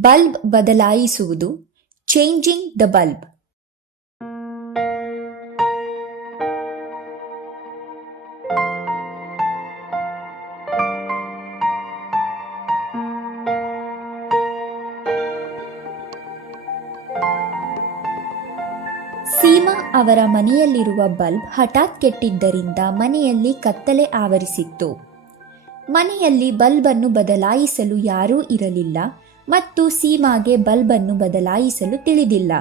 Bulb ಬದಲಾಯಿಸುವುದು changing the bulb Seema ಅವರ ಮನೆಯಲ್ಲಿರುವ ಬಲ್ಬ್ ಹಠಾತ್ ಕೆಟ್ಟಿದ್ದರಿಂದ ಮನೆಯಲ್ಲಿ ಕತ್ತಲೆ ಆವರಿಸಿತ್ತು. ಮನೆಯಲ್ಲಿ ಬಲ್ಬನ್ನು ಬದಲಾಯಿಸಲು ಯಾರೂ ಇರಲಿಲ್ಲ. ಮತ್ತು ಸೀಮಾಗೆ ಬಲ್ಬನ್ನು ಬದಲಾಯಿಸಲು ತಿಳಿದಿಲ್ಲ.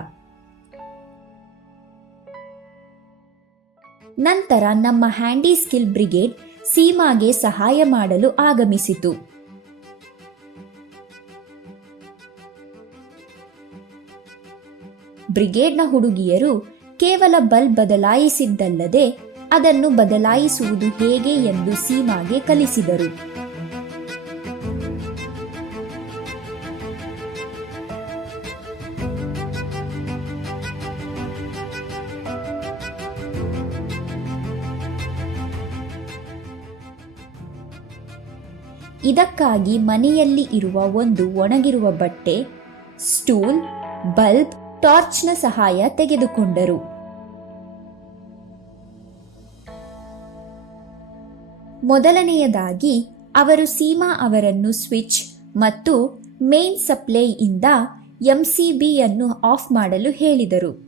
ನಂತರ ನಮ್ಮ ಹ್ಯಾಂಡಿ ಸ್ಕಿಲ್ ಬ್ರಿಗೇಡ್ ಸೀಮಾಗೆ ಸಹಾಯ ಮಾಡಲು ಆಗಮಿಸಿತು. ಬ್ರಿಗೇಡ್ನ ಹುಡುಗಿಯರು ಕೇವಲ ಬಲ್ಬ್ ಬದಲಾಯಿಸಿದ್ದಲ್ಲದೆ ಅದನ್ನು ಬದಲಾಯಿಸುವುದು ಹೇಗೆ ಎಂದು ಸೀಮಾಗೆ ಕಲಿಸಿದರು. ಇದಕ್ಕಾಗಿ ಮನೆಯಲ್ಲಿ ಇರುವ ಒಂದು ಒಣಗಿರುವ ಬಟ್ಟೆ, ಸ್ಟೂಲ್, ಬಲ್ಬ್, ಟಾರ್ಚ್ನ ಸಹಾಯ ತೆಗೆದುಕೊಂಡರು. ಮೊದಲನೆಯದಾಗಿ, ಅವರು ಸೀಮಾ ಅವರನ್ನು ಸ್ವಿಚ್ ಮತ್ತು ಮೇನ್ ಸಪ್ಲೈಯಿಂದ ಎಂಸಿಬಿಯನ್ನು ಆಫ್ ಮಾಡಲು ಹೇಳಿದರು.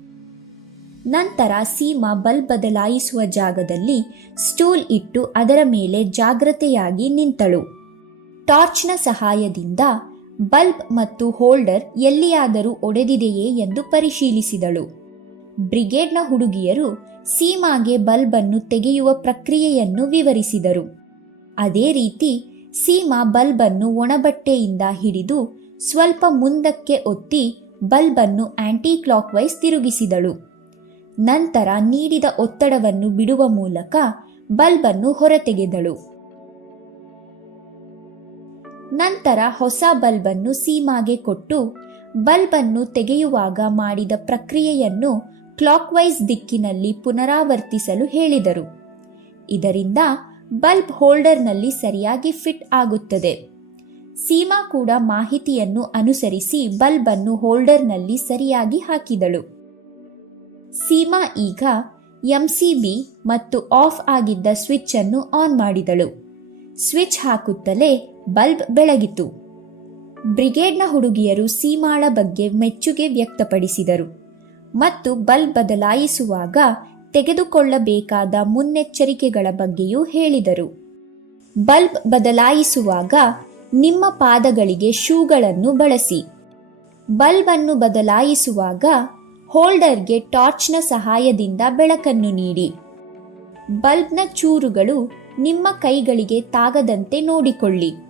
ನಂತರ ಸೀಮಾ ಬಲ್ಬ್ ಬದಲಾಯಿಸುವ ಜಾಗದಲ್ಲಿ ಸ್ಟೂಲ್ ಇಟ್ಟು ಅದರ ಮೇಲೆ ಜಾಗ್ರತೆಯಾಗಿ ನಿಂತಳು. ಟಾರ್ಚ್ನ ಸಹಾಯದಿಂದ ಬಲ್ಬ್ ಮತ್ತು ಹೋಲ್ಡರ್ ಎಲ್ಲಿಯಾದರೂ ಒಡೆದಿದೆಯೇ ಎಂದು ಪರಿಶೀಲಿಸಿದಳು. ಬ್ರಿಗೇಡ್ನ ಹುಡುಗಿಯರು ಸೀಮಾಗೆ ಬಲ್ಬನ್ನು ತೆಗೆಯುವ ಪ್ರಕ್ರಿಯೆಯನ್ನು ವಿವರಿಸಿದರು. ಅದೇ ರೀತಿ ಸೀಮಾ ಬಲ್ಬನ್ನು ಒಣಬಟ್ಟೆಯಿಂದ ಹಿಡಿದು ಸ್ವಲ್ಪ ಮುಂದಕ್ಕೆ ಒತ್ತಿ ಬಲ್ಬನ್ನು ಆಂಟಿ ಕ್ಲಾಕ್ ವೈಸ್ ತಿರುಗಿಸಿದಳು. ನಂತರ ನೀಡಿದ ಒತ್ತಡವನ್ನು ಬಿಡುವ ಮೂಲಕ ಬಲ್ಬನ್ನು ಹೊರತೆಗೆದಳು. ನಂತರ ಹೊಸ ಬಲ್ಬನ್ನು ಸೀಮಾಗೆ ಕೊಟ್ಟು ಬಲ್ಬನ್ನು ತೆಗೆಯುವಾಗ ಮಾಡಿದ ಪ್ರಕ್ರಿಯೆಯನ್ನು ಕ್ಲಾಕ್ವೈಸ್ ದಿಕ್ಕಿನಲ್ಲಿ ಪುನರಾವರ್ತಿಸಲು ಹೇಳಿದರು. ಇದರಿಂದ ಬಲ್ಬ್ ಹೋಲ್ಡರ್ನಲ್ಲಿ ಸರಿಯಾಗಿ ಫಿಟ್ ಆಗುತ್ತದೆ. ಸೀಮಾ ಕೂಡ ಮಾಹಿತಿಯನ್ನು ಅನುಸರಿಸಿ ಬಲ್ಬನ್ನು ಹೋಲ್ಡರ್ನಲ್ಲಿ ಸರಿಯಾಗಿ ಹಾಕಿದಳು. ಸೀಮಾ ಈಗ ಎಂಸಿಬಿ ಮತ್ತು ಆಫ್ ಆಗಿದ್ದ ಸ್ವಿಚ್ ಅನ್ನು ಆನ್ ಮಾಡಿದಳು. Switch ಹಾಕುತ್ತಲೇ bulb ಬೆಳಗಿತು. ಬ್ರಿಗೇಡ್ನ ಹುಡುಗಿಯರು ಸೀಮಾಳ ಬಗ್ಗೆ ಮೆಚ್ಚುಗೆ ವ್ಯಕ್ತಪಡಿಸಿದರು. ಮತ್ತು ಬಲ್ಬ್ ಬದಲಾಯಿಸುವಾಗ ತೆಗೆದುಕೊಳ್ಳಬೇಕಾದ ಮುನ್ನೆಚ್ಚರಿಕೆಗಳ ಬಗ್ಗೆಯೂ ಹೇಳಿದರು. ಬಲ್ಬ್ ಬದಲಾಯಿಸುವಾಗ ನಿಮ್ಮ ಪಾದಗಳಿಗೆ ಶೂಗಳನ್ನು ಬಳಸಿ. ಬಲ್ಬ್ ಅನ್ನು ಬದಲಾಯಿಸುವಾಗ ಹೋಲ್ಡರ್ಗೆ ಟಾರ್ಚ್ನ ಸಹಾಯದಿಂದ ಬೆಳಕನ್ನು ನೀಡಿ. ಬಲ್ಬ್ನ ಚೂರುಗಳು ನಿಮ್ಮ ಕೈಗಳಿಗೆ ತಾಗದಂತೆ ನೋಡಿಕೊಳ್ಳಿ.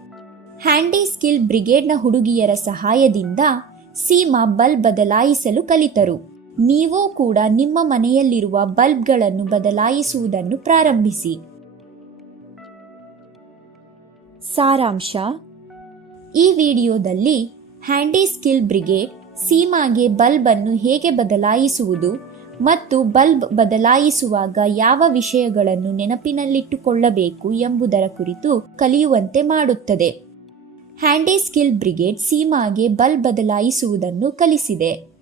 ಹ್ಯಾಂಡಿ ಸ್ಕಿಲ್ ಬ್ರಿಗೇಡ್ನ ಹುಡುಗಿಯರ ಸಹಾಯದಿಂದ ಸೀಮಾ ಬಲ್ಬ್ ಬದಲಾಯಿಸಲು ಕಲಿತರು. ನೀವೂ ಕೂಡ ನಿಮ್ಮ ಮನೆಯಲ್ಲಿರುವ ಬಲ್ಬ್ಗಳನ್ನು ಬದಲಾಯಿಸುವುದನ್ನು ಪ್ರಾರಂಭಿಸಿ. ಸಾರಾಂಶ. ಈ ವಿಡಿಯೋದಲ್ಲಿ ಹ್ಯಾಂಡಿ ಸ್ಕಿಲ್ ಬ್ರಿಗೇಡ್ ಸೀಮಾಗೆ ಬಲ್ಬ್ ಅನ್ನು ಹೇಗೆ ಬದಲಾಯಿಸುವುದು ಮತ್ತು ಬಲ್ಬ್ ಬದಲಾಯಿಸುವಾಗ ಯಾವ ವಿಷಯಗಳನ್ನು ನೆನಪಿನಲ್ಲಿಟ್ಟುಕೊಳ್ಳಬೇಕು ಎಂಬುದರ ಕುರಿತು ಕಲಿಯುವಂತೆ ಮಾಡುತ್ತದೆ. ಹ್ಯಾಂಡಿ ಸ್ಕಿಲ್ ಬ್ರಿಗೇಡ್ ಸೀಮಾಗೆ ಬಲ್ಬ್ ಬದಲಾಯಿಸುವುದನ್ನು ಕಲಿಸಿದೆ.